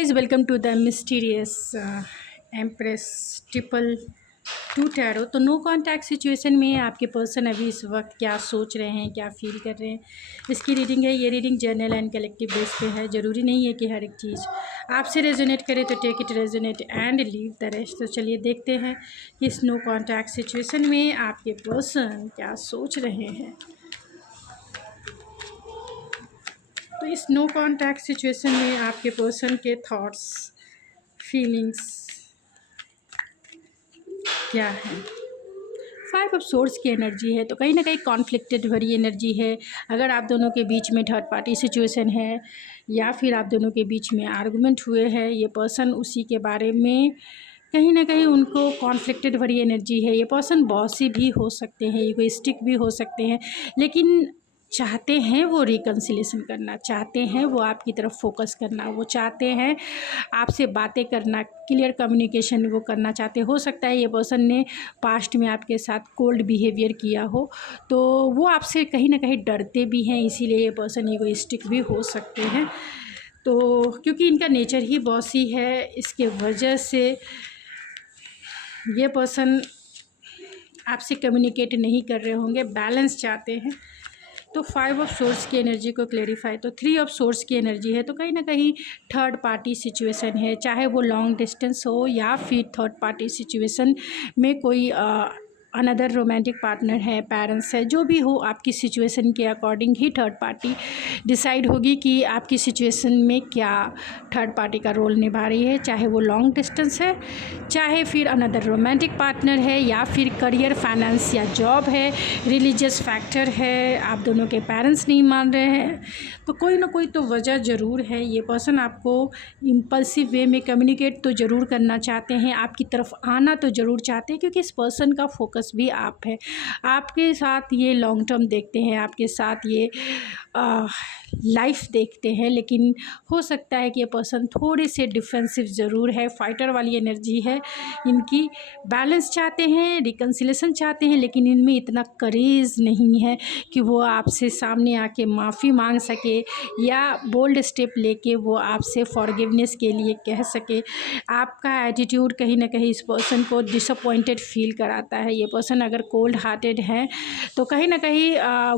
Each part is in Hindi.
Guys, welcome to the mysterious empress triple two tarot. तो नो कॉन्टैक्ट सिचुएशन में आपके पर्सन अभी इस वक्त क्या सोच रहे हैं, क्या फील कर रहे हैं, इसकी रीडिंग है। ये reading general and collective base पे है। ज़रूरी नहीं है कि हर एक चीज़ आपसे रेजोनेट करे, तो take it resonate and leave the rest. तो चलिए देखते हैं कि इस नो कॉन्टैक्ट सिचुएशन में आपके पर्सन क्या सोच रहे हैं। तो इस नो कॉन्टैक्ट सिचुएशन में आपके पर्सन के थॉट्स, फीलिंग्स क्या है। 5 ऑफ सोर्स की एनर्जी है, तो कहीं ना कहीं कॉन्फ्लिक्टेड भरी एनर्जी है। अगर आप दोनों के बीच में थर्ड पार्टी सिचुएशन है या फिर आप दोनों के बीच में आर्गुमेंट हुए हैं, ये पर्सन उसी के बारे में कहीं ना कहीं उनको कॉन्फ्लिक्टेड भरी एनर्जी है। ये पर्सन बॉसी भी हो सकते हैं, इगोइस्टिक भी हो सकते हैं, लेकिन चाहते हैं वो रिकन्सिलेशन करना, चाहते हैं वो आपकी तरफ फोकस करना, वो चाहते हैं आपसे बातें करना, क्लियर कम्युनिकेशन वो करना चाहते। हो सकता है ये पर्सन ने पास्ट में आपके साथ कोल्ड बिहेवियर किया हो, तो वो आपसे कहीं ना कहीं डरते भी हैं, इसीलिए ये पर्सन इगोइस्टिक भी हो सकते हैं। तो क्योंकि इनका नेचर ही बॉसी है, इसके वजह से ये पर्सन आपसे कम्युनिकेट नहीं कर रहे होंगे, बैलेंस चाहते हैं। तो 5 ऑफ सोर्स की एनर्जी को क्लेरिफाई, तो 3 ऑफ सोर्स की एनर्जी है, तो कहीं ना कहीं थर्ड पार्टी सिचुएशन है, चाहे वो लॉन्ग डिस्टेंस हो या फिर थर्ड पार्टी सिचुएशन में कोई अनदर रोमांटिक पार्टनर है, पेरेंट्स है, जो भी हो, आपकी सिचुएशन के अकॉर्डिंग ही थर्ड पार्टी डिसाइड होगी कि आपकी सिचुएशन में क्या थर्ड पार्टी का रोल निभा रही है। चाहे वो लॉन्ग डिस्टेंस है, चाहे फिर अनदर रोमांटिक पार्टनर है, या फिर करियर, फाइनेंस या जॉब है, रिलीजियस फैक्टर है, आप दोनों के पेरेंट्स नहीं मान रहे हैं, तो कोई ना कोई तो वजह ज़रूर है। ये पर्सन आपको इम्पल्सिव वे में कम्युनिकेट तो ज़रूर करना चाहते हैं, आपकी तरफ आना तो ज़रूर चाहते हैं, क्योंकि इस पर्सन का फोकस भी आप है, आपके साथ ये लॉन्ग टर्म देखते हैं, आपके साथ ये लाइफ देखते हैं। लेकिन हो सकता है कि ये पर्सन थोड़े से डिफेंसिव ज़रूर है, फाइटर वाली एनर्जी है इनकी। बैलेंस चाहते हैं, रिकन्सिलेशन चाहते हैं, लेकिन इनमें इतना करेज नहीं है कि वो आपसे सामने आके माफ़ी मांग सके या बोल्ड स्टेप लेके वो आपसे फॉरगिवनेस के लिए कह सके। आपका एटीट्यूड कहीं ना कहीं इस पर्सन को डिसअपॉइंटेड फील कराता है। ये पर्सन अगर कोल्ड हार्टेड है, तो कहीं ना कहीं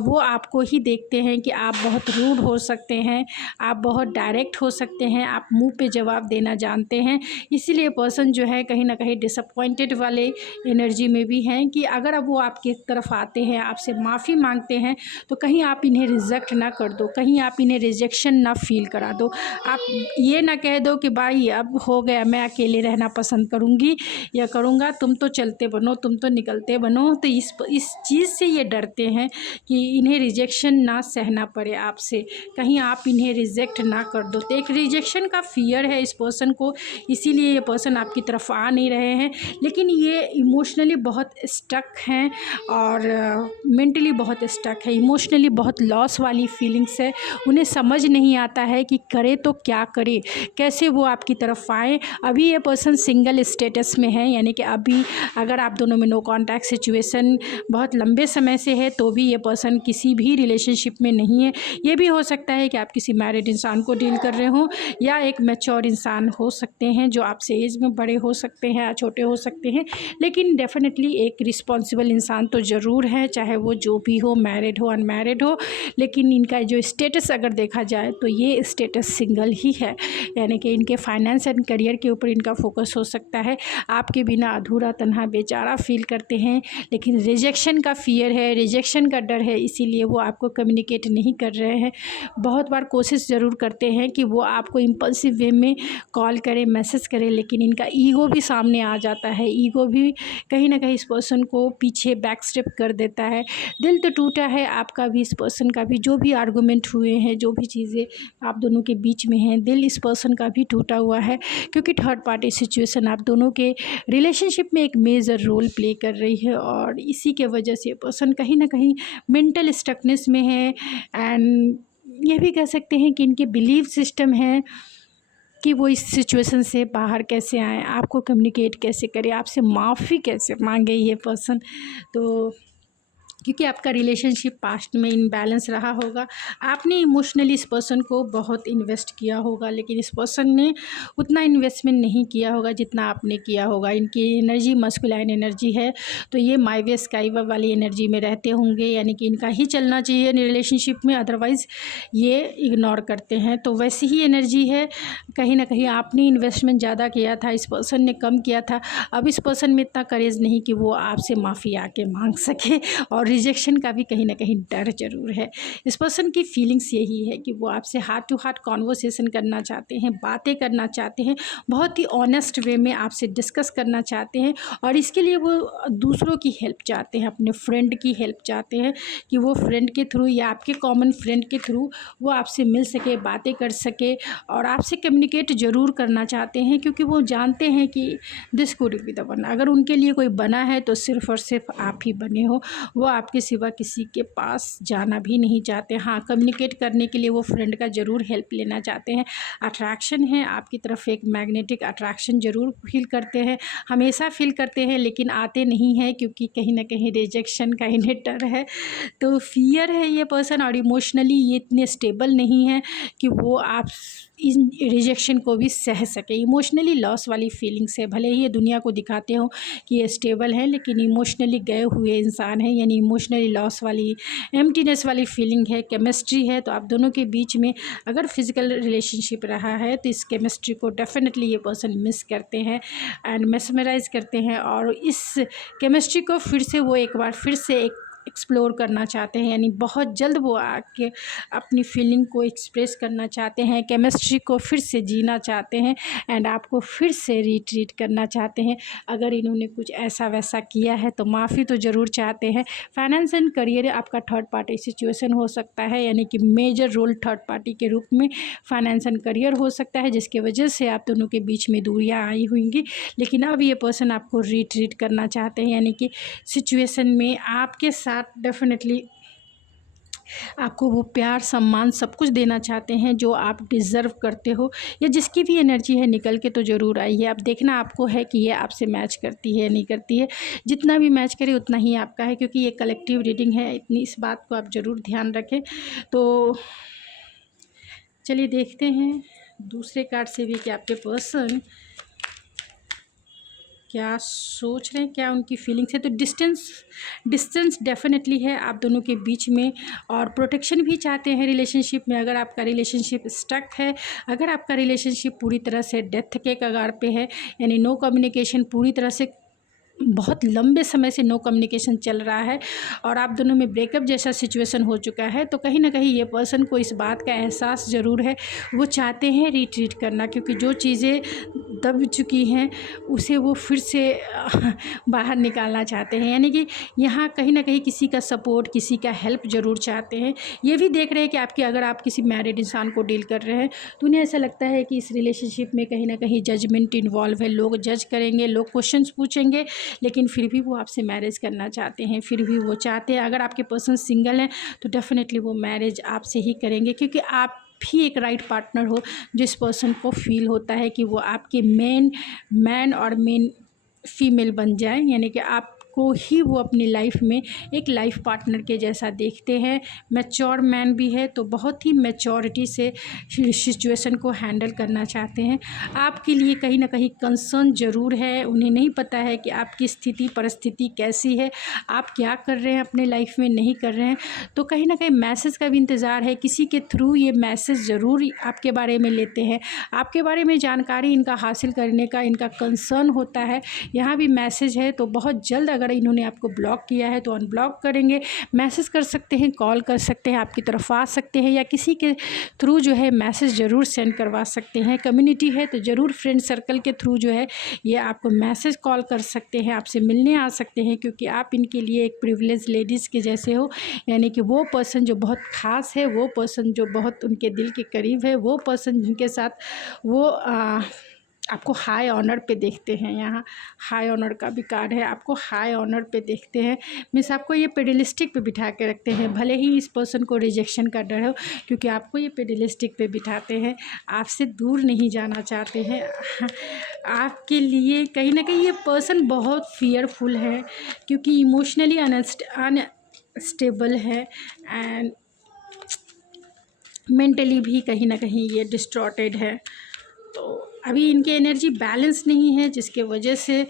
वो आपको ही देखते हैं कि आप बहुत रूड हो सकते हैं, आप बहुत डायरेक्ट हो सकते हैं, आप मुंह पे जवाब देना जानते हैं। इसीलिए पर्सन जो है कहीं ना कहीं डिसअपॉइंटेड वाले एनर्जी में भी हैं कि अगर अब वो आपकी तरफ आते हैं, आपसे माफ़ी मांगते हैं, तो कहीं आप इन्हें रिजेक्ट ना कर दो, कहीं आप इन्हें रिजेक्शन ना फील करा दो। आप ये ना कह दो कि भाई अब हो गया, मैं अकेले रहना पसंद करूँगी या करूँगा, तुम तो चलते बनो, तुम तो निकलते बनो। तो इस चीज़ से ये डरते हैं कि इन्हें रिजेक्शन ना सहना पड़े आपसे, कहीं आप इन्हें रिजेक्ट ना कर दो। तो एक रिजेक्शन का फियर है इस पर्सन को, इसीलिए ये पर्सन आपकी तरफ आ नहीं रहे हैं। लेकिन ये इमोशनली बहुत स्टक हैं और मेंटली बहुत स्टक है, इमोशनली बहुत लॉस वाली फीलिंग्स है। उन्हें समझ नहीं आता है कि करे तो क्या करे, कैसे वो आपकी तरफ आए। अभी ये पर्सन सिंगल स्टेटस में है, यानी कि अभी अगर आप दोनों में नो कॉन्टैक्ट सिचुएशन बहुत लंबे समय से है, तो भी ये पर्सन किसी भी रिलेशनशिप में नहीं है। ये भी हो सकता है कि आप किसी मैरिड इंसान को डील कर रहे हो, या एक मैच्योर इंसान हो सकते हैं जो आपसे एज में बड़े हो सकते हैं या छोटे हो सकते हैं, लेकिन डेफिनेटली एक रिस्पॉन्सिबल इंसान तो ज़रूर है, चाहे वो जो भी हो, मैरिड हो, अनमैरिड हो। लेकिन इनका जो स्टेटस अगर देखा जाए तो ये स्टेटस सिंगल ही है, यानी कि इनके फाइनेंस एंड करियर के ऊपर इनका फोकस हो सकता है। आपके बिना अधूरा तन्हा बेचारा फील करते हैं, लेकिन रिजेक्शन का फियर है, रिजेक्शन का डर है, इसीलिए वो आपको कम्युनिकेट नहीं कर रहे हैं। बहुत बार कोशिश ज़रूर करते हैं कि वो आपको इम्पल्सिव वे में कॉल करें, मैसेज करें, लेकिन इनका ईगो भी सामने आ जाता है। ईगो भी कहीं ना कहीं इस पर्सन को पीछे बैक स्टेप कर देता है। दिल तो टूटा है आपका भी, इस पर्सन का भी। जो भी आर्गूमेंट हुए हैं, जो भी चीज़ें आप दोनों के बीच में हैं, दिल इस पर्सन का भी टूटा हुआ है, क्योंकि थर्ड पार्टी सिचुएशन आप दोनों के रिलेशनशिप में एक मेजर रोल प्ले कर रही है, और इसी के वजह से पर्सन कहीं ना कहीं मेंटल स्टकनेस में है। एंड ये भी कह सकते हैं कि इनके बिलीफ सिस्टम है कि वो इस सिचुएशन से बाहर कैसे आए, आपको कम्युनिकेट कैसे करें, आपसे माफ़ी कैसे मांगे ये पर्सन। तो क्योंकि आपका रिलेशनशिप पास्ट में इनबैलेंस रहा होगा। आपने इमोशनली इस पर्सन को बहुत इन्वेस्ट किया होगा, लेकिन इस पर्सन ने उतना इन्वेस्टमेंट नहीं किया होगा जितना आपने किया होगा। इनकी एनर्जी मस्कुलाइन एनर्जी है, तो ये माई वे स्काई वे वाली एनर्जी में रहते होंगे, यानी कि इनका ही चलना चाहिए रिलेशनशिप में, अदरवाइज़ ये इग्नोर करते हैं। तो वैसी ही एनर्जी है, कहीं ना कहीं आपने इन्वेस्टमेंट ज़्यादा किया था, इस पर्सन ने कम किया था। अब इस पर्सन में इतना करेज नहीं कि वो आपसे माफ़ी आके मांग सके, और रिजेक्शन का भी कहीं ना कहीं डर जरूर है। इस पर्सन की फीलिंग्स यही है कि वो आपसे हार्ट टू हार्ट कॉन्वर्सेशन करना चाहते हैं, बातें करना चाहते हैं, बहुत ही ऑनेस्ट वे में आपसे डिस्कस करना चाहते हैं, और इसके लिए वो दूसरों की हेल्प चाहते हैं, अपने फ्रेंड की हेल्प चाहते हैं कि वो फ्रेंड के थ्रू या आपके कॉमन फ्रेंड के थ्रू वो आपसे मिल सके, बातें कर सके, और आपसे कम्युनिकेट ज़रूर करना चाहते हैं, क्योंकि वो जानते हैं कि this could be the one. अगर उनके लिए कोई बना है तो सिर्फ़ और सिर्फ आप ही बने हो। वो आपके सिवा किसी के पास जाना भी नहीं चाहते। हाँ, कम्युनिकेट करने के लिए वो फ्रेंड का ज़रूर हेल्प लेना चाहते हैं। अट्रैक्शन है आपकी तरफ, एक मैग्नेटिक अट्रैक्शन ज़रूर फील करते हैं, हमेशा फील करते हैं, लेकिन आते नहीं हैं क्योंकि कहीं ना कहीं रिजेक्शन का इन्हें डर है। तो फियर है ये पर्सन, और इमोशनली ये इतने स्टेबल नहीं है कि वो आप इन रिजेक्शन को भी सह सके। इमोशनली लॉस वाली फीलिंग्स है, भले ही ये दुनिया को दिखाते हो कि ये स्टेबल है, लेकिन इमोशनली गए हुए इंसान है, यानी इमोशनली लॉस वाली, एम्प्टीनेस वाली फीलिंग है। केमिस्ट्री है, तो आप दोनों के बीच में अगर फिजिकल रिलेशनशिप रहा है तो इस केमिस्ट्री को डेफिनेटली ये पर्सन मिस करते हैं एंड मेस्मराइज करते हैं, और इस केमिस्ट्री को फिर से वो एक बार फिर से एक एक्सप्लोर करना चाहते हैं, यानी बहुत जल्द वो आके अपनी फीलिंग को एक्सप्रेस करना चाहते हैं, केमिस्ट्री को फिर से जीना चाहते हैं, एंड आपको फिर से रिट्रीट करना चाहते हैं। अगर इन्होंने कुछ ऐसा वैसा किया है तो माफ़ी तो ज़रूर चाहते हैं। फाइनेंस एंड करियर आपका थर्ड पार्टी सिचुएशन हो सकता है, यानी कि मेजर रोल थर्ड पार्टी के रूप में फाइनेंस एंड करियर हो सकता है, जिसके वजह से आप दोनों के बीच में दूरियां आई होंगी। लेकिन अब ये पर्सन आपको रिट्रीट करना चाहते हैं, यानी कि सिचुएशन में आपके साथ डेफिनेटली आपको वो प्यार सम्मान सब कुछ देना चाहते हैं जो आप डिज़र्व करते हो, या जिसकी भी एनर्जी है निकल के तो ज़रूर आई है। अब देखना आपको है कि ये आपसे मैच करती है नहीं करती है। जितना भी मैच करे उतना ही आपका है, क्योंकि ये कलेक्टिव रीडिंग है, इतनी इस बात को आप ज़रूर ध्यान रखें। तो चलिए देखते हैं दूसरे कार्ड से भी कि आपके पर्सन क्या सोच रहे हैं, क्या उनकी फीलिंग्स है। तो डिस्टेंस डेफिनेटली है आप दोनों के बीच में, और प्रोटेक्शन भी चाहते हैं रिलेशनशिप में। अगर आपका रिलेशनशिप स्टक है, अगर आपका रिलेशनशिप पूरी तरह से डेथ के कगार पे है, यानी नो कम्युनिकेशन, पूरी तरह से बहुत लंबे समय से नो कम्युनिकेशन चल रहा है और आप दोनों में ब्रेकअप जैसा सिचुएशन हो चुका है, तो कहीं ना कहीं ये पर्सन को इस बात का एहसास ज़रूर है। वो चाहते हैं रिट्रीट करना, क्योंकि जो चीज़ें दब चुकी हैं उसे वो फिर से बाहर निकालना चाहते हैं, यानी कि यहाँ कहीं ना कहीं किसी का सपोर्ट, किसी का हेल्प ज़रूर चाहते हैं। ये भी देख रहे हैं कि आपकी, अगर आप किसी मैरिड इंसान को डील कर रहे हैं तो उन्हें ऐसा लगता है कि इस रिलेशनशिप में कहीं ना कहीं जजमेंट इन्वॉल्व है। लोग जज करेंगे, लोग क्वेश्चंस पूछेंगे, लेकिन फिर भी वो आपसे मैरिज करना चाहते हैं। फिर भी वो चाहते हैं, अगर आपके पर्सन सिंगल हैं तो डेफिनेटली वो मैरिज आपसे ही करेंगे, क्योंकि आप भी एक राइट पार्टनर हो। जिस पर्सन को फील होता है कि वो आपके मेन मैन और मेन फीमेल बन जाए, यानी कि आपको ही वो अपनी लाइफ में एक लाइफ पार्टनर के जैसा देखते हैं। मैच्योर मैन भी है, तो बहुत ही मैच्योरिटी से सिचुएशन को हैंडल करना चाहते हैं। आपके लिए कहीं ना कहीं कंसर्न ज़रूर है। उन्हें नहीं पता है कि आपकी स्थिति परिस्थिति कैसी है, आप क्या कर रहे हैं अपने लाइफ में, नहीं कर रहे हैं। तो कहीं ना कहीं मैसेज का भी इंतज़ार है, किसी के थ्रू ये मैसेज ज़रूर आपके बारे में लेते हैं, आपके बारे में जानकारी इनका हासिल करने का इनका कंसर्न होता है। यहाँ भी मैसेज है, तो बहुत जल्द अगर इन्होंने आपको ब्लॉक किया है तो अनब्लॉक करेंगे। मैसेज कर सकते हैं, कॉल कर सकते हैं, आपकी तरफ आ सकते हैं, या किसी के थ्रू जो है मैसेज ज़रूर सेंड करवा सकते हैं। कम्युनिटी है तो ज़रूर फ्रेंड सर्कल के थ्रू जो है ये आपको मैसेज कॉल कर सकते हैं, आपसे मिलने आ सकते हैं, क्योंकि आप इनके लिए एक प्रिविलेज लेडीज़ के जैसे हो। यानी कि वो पर्सन जो बहुत ख़ास है, वो पर्सन जो बहुत उनके दिल के करीब है, वो पर्सन जिनके साथ वो आपको हाई ऑनर पे देखते हैं। यहाँ हाई ऑनर का भी कार्ड है, आपको हाई ऑनर पे देखते हैं, मीन्स आपको ये पेडलिस्टिक पे बिठा के रखते हैं। भले ही इस पर्सन को रिजेक्शन का डर हो, क्योंकि आपको ये पेडलिस्टिक पे बिठाते हैं, आपसे दूर नहीं जाना चाहते हैं। आपके लिए कहीं ना कहीं ये पर्सन बहुत फियरफुल है, क्योंकि इमोशनली स्टेबल है एंड मेंटली भी कहीं ना कहीं ये डिस्टॉर्टेड है। तो अभी इनकी एनर्जी बैलेंस नहीं है, जिसके वजह से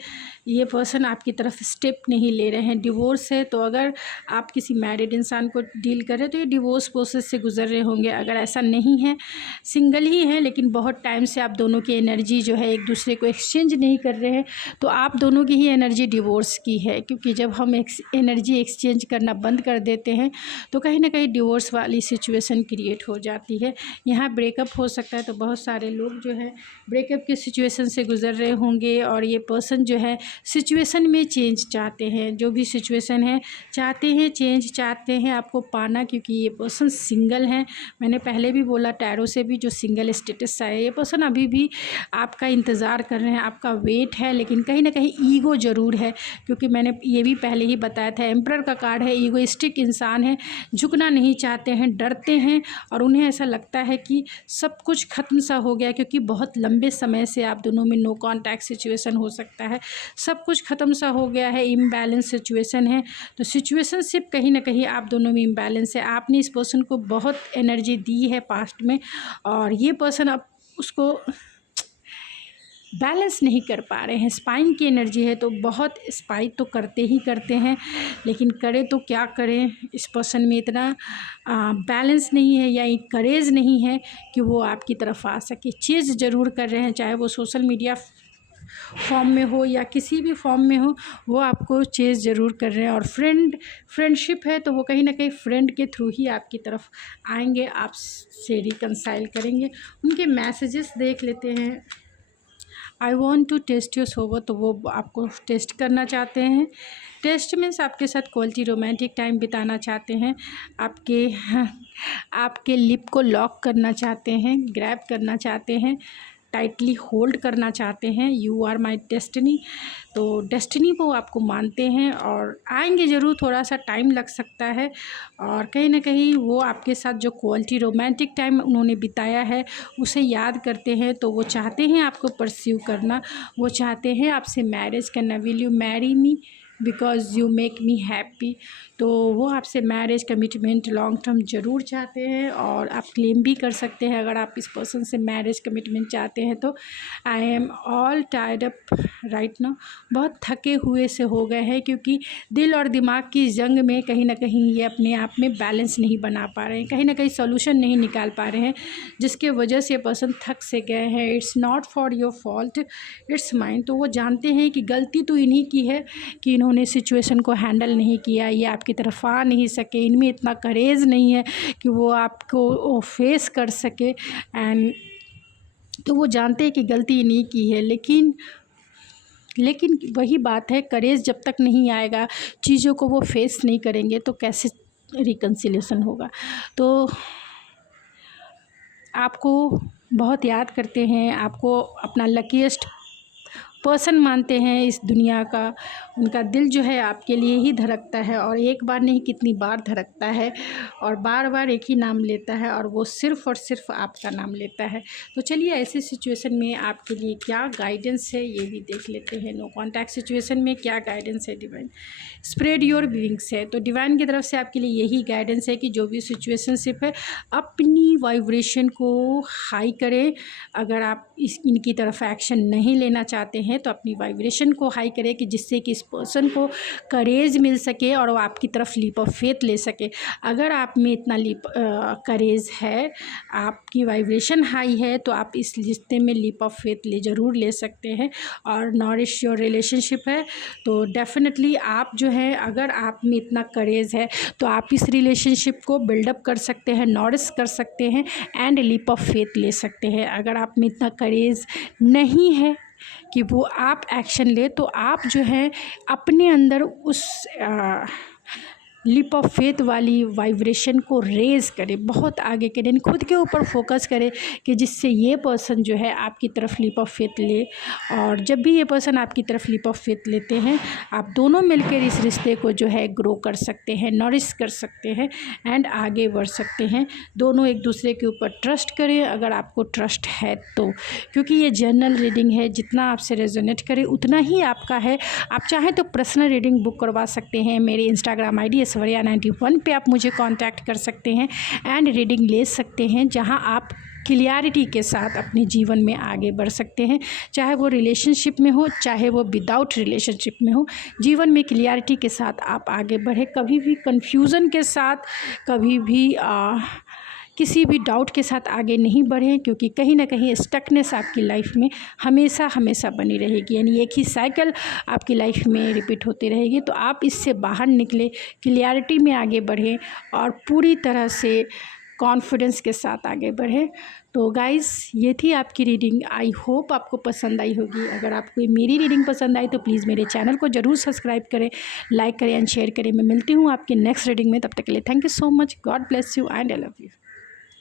ये पर्सन आपकी तरफ स्टेप नहीं ले रहे हैं। डिवोर्स है, तो अगर आप किसी मैरिड इंसान को डील कर रहे हैं तो ये डिवोर्स प्रोसेस से गुजर रहे होंगे। अगर ऐसा नहीं है, सिंगल ही है लेकिन बहुत टाइम से आप दोनों की एनर्जी जो है एक दूसरे को एक्सचेंज नहीं कर रहे हैं, तो आप दोनों की ही एनर्जी डिवोर्स की है। क्योंकि जब हम एनर्जी एक्सचेंज करना बंद कर देते हैं तो कहीं ना कहीं डिवोर्स वाली सिचुएशन क्रिएट हो जाती है। यहाँ ब्रेकअप हो सकता है, तो बहुत सारे लोग जो है ब्रेकअप की सिचुएशन से गुजर रहे होंगे और ये पर्सन जो है सिचुएशन में चेंज चाहते हैं। जो भी सिचुएशन है चाहते हैं, चेंज चाहते हैं आपको पाना, क्योंकि ये पर्सन सिंगल हैं। मैंने पहले भी बोला टैरो से भी जो सिंगल स्टेटस आया, ये पर्सन अभी भी आपका इंतज़ार कर रहे हैं, आपका वेट है, लेकिन कहीं ना कहीं ईगो ज़रूर है। क्योंकि मैंने ये भी पहले ही बताया था, एम्परर का कार्ड है, ईगोइस्टिक इंसान है, झुकना नहीं चाहते हैं, डरते हैं और उन्हें ऐसा लगता है कि सब कुछ ख़त्म सा हो गया। क्योंकि बहुत लंबे समय से आप दोनों में नो कॉन्टैक्ट सिचुएशन हो सकता है, सब कुछ ख़त्म सा हो गया है, इम्बैलेंस सिचुएशन है। तो सिचुएशनशिप कहीं ना कहीं आप दोनों में इम्बैलेंस है। आपने इस पर्सन को बहुत एनर्जी दी है पास्ट में और ये पर्सन अब उसको बैलेंस नहीं कर पा रहे हैं। स्पाइन की एनर्जी है, तो बहुत स्पाई तो करते ही करते हैं, लेकिन करें तो क्या करें। इस पर्सन में इतना बैलेंस नहीं है या करेज नहीं है कि वो आपकी तरफ आ सके। चीज़ ज़रूर कर रहे हैं, चाहे वो सोशल मीडिया फॉर्म में हो या किसी भी फॉर्म में हो, वो आपको चेज़ ज़रूर कर रहे हैं। और फ्रेंडशिप है, तो वो कहीं ना कहीं फ्रेंड के थ्रू ही आपकी तरफ आएंगे, आपसे रिकंसाइल करेंगे। उनके मैसेजेस देख लेते हैं। I want to test your sour, तो वो आपको टेस्ट करना चाहते हैं। टेस्ट मीन्स आपके साथ क्वालिटी रोमांटिक टाइम बिताना चाहते हैं, आपके लिप को लॉक करना चाहते हैं, ग्रैब करना चाहते हैं, टाइटली होल्ड करना चाहते हैं। यू आर माई डेस्टिनी, तो डेस्टिनी वो आपको मानते हैं और आएंगे ज़रूर, थोड़ा सा टाइम लग सकता है। और कहीं ना कहीं वो आपके साथ जो क्वालिटी रोमांटिक टाइम उन्होंने बिताया है उसे याद करते हैं, तो वो चाहते हैं आपको परस्यू करना, वो चाहते हैं आपसे मैरिज करना। Will you marry me because you make me happy, तो वो आपसे मैरिज कमिटमेंट लॉन्ग टर्म ज़रूर चाहते हैं। और आप क्लेम भी कर सकते हैं अगर आप इस पर्सन से मैरिज कमिटमेंट चाहते हैं तो। I am all tired up right now, बहुत थके हुए से हो गए हैं, क्योंकि दिल और दिमाग की जंग में कहीं ना कहीं ये अपने आप में बैलेंस नहीं बना पा रहे हैं, कहीं ना कहीं सोल्यूशन नहीं निकाल पा रहे हैं, जिसके वजह से पर्सन थक से गए हैं। It's not for your fault, it's mine, तो वो जानते हैं कि गलती तो इन्हीं की है कि इन्होंने सिचुएशन को हैंडल नहीं किया, ये आपकी तरफ आ नहीं सके, इनमें इतना करेज नहीं है कि वो आपको फेस कर सके। एंड तो वो जानते हैं कि गलती इन्हीं की है, लेकिन वही बात है, करेज जब तक नहीं आएगा, चीज़ों को वो फेस नहीं करेंगे, तो कैसे रिकन्सिलेशन होगा। तो आपको बहुत याद करते हैं, आपको अपना लकीएस्ट पर्सन मानते हैं इस दुनिया का। उनका दिल जो है आपके लिए ही धड़कता है, और एक बार नहीं कितनी बार धड़कता है, और बार बार एक ही नाम लेता है, और वो सिर्फ़ और सिर्फ आपका नाम लेता है। तो चलिए ऐसी सिचुएशन में आपके लिए क्या गाइडेंस है ये भी देख लेते हैं। नो कॉन्टैक्ट सिचुएशन में क्या गाइडेंस है डिवाइन। स्प्रेड योर विंग्स है, तो डिवाइन की तरफ से आपके लिए यही गाइडेंस है कि जो भी सिचुएशनशिप है अपनी वाइब्रेशन को हाई करें। अगर आप इनकी तरफ एक्शन नहीं लेना चाहते हैं तो अपनी वाइब्रेशन को हाई करें, कि जिससे कि इस पर्सन को करेज मिल सके और वो आपकी तरफ लीप ऑफ फेथ ले सके। अगर आप में इतना करेज है, आपकी वाइब्रेशन हाई है, तो आप इस रिश्ते में लीप ऑफ फेथ ज़रूर ले सकते हैं। और नॉरिश योर रिलेशनशिप है, तो डेफिनेटली आप जो है, अगर आप में इतना करेज है तो आप इस रिलेशनशिप को बिल्डअप कर सकते हैं, नॉरिश कर सकते हैं एंड लीप ऑफ फेथ ले सकते हैं। अगर आप में इतना करेज नहीं है कि वो आप एक्शन ले, तो आप जो है अपने अंदर उस लिप ऑफ फेथ वाली वाइब्रेशन को रेज़ करें, बहुत आगे करें, खुद के ऊपर फोकस करें, कि जिससे ये पर्सन जो है आपकी तरफ लिप ऑफ फेथ ले। और जब भी ये पर्सन आपकी तरफ लिप ऑफ फेथ लेते हैं, आप दोनों मिलकर इस रिश्ते को जो है ग्रो कर सकते हैं, नॉरिश कर सकते हैं एंड आगे बढ़ सकते हैं। दोनों एक दूसरे के ऊपर ट्रस्ट करें, अगर आपको ट्रस्ट है तो, क्योंकि ये जनरल रीडिंग है, जितना आपसे रेजोनेट करे उतना ही आपका है। आप चाहें तो पर्सनल रीडिंग बुक करवा सकते हैं। मेरे इंस्टाग्राम ID ऐश्वर्या 91 पे आप मुझे कांटेक्ट कर सकते हैं एंड रीडिंग ले सकते हैं, जहां आप क्लियरिटी के साथ अपने जीवन में आगे बढ़ सकते हैं। चाहे वो रिलेशनशिप में हो, चाहे वो विदाउट रिलेशनशिप में हो, जीवन में क्लियरिटी के साथ आप आगे बढ़े। कभी भी कन्फ्यूज़न के साथ, कभी भी किसी भी डाउट के साथ आगे नहीं बढ़ें, क्योंकि कहीं ना कहीं स्टकनेस आपकी लाइफ में हमेशा हमेशा बनी रहेगी, यानी एक ही साइकिल आपकी लाइफ में रिपीट होती रहेगी। तो आप इससे बाहर निकले, क्लियरिटी में आगे बढ़ें और पूरी तरह से कॉन्फिडेंस के साथ आगे बढ़ें। तो गाइज़, ये थी आपकी रीडिंग। आई होप आपको पसंद आई होगी। अगर आपको मेरी रीडिंग पसंद आई तो प्लीज़ मेरे चैनल को ज़रूर सब्सक्राइब करें, लाइक करें एंड शेयर करें। मैं मिलती हूँ आपकी नेक्स्ट रीडिंग में। तब तक के लिए thank you so much. God bless you and I love you.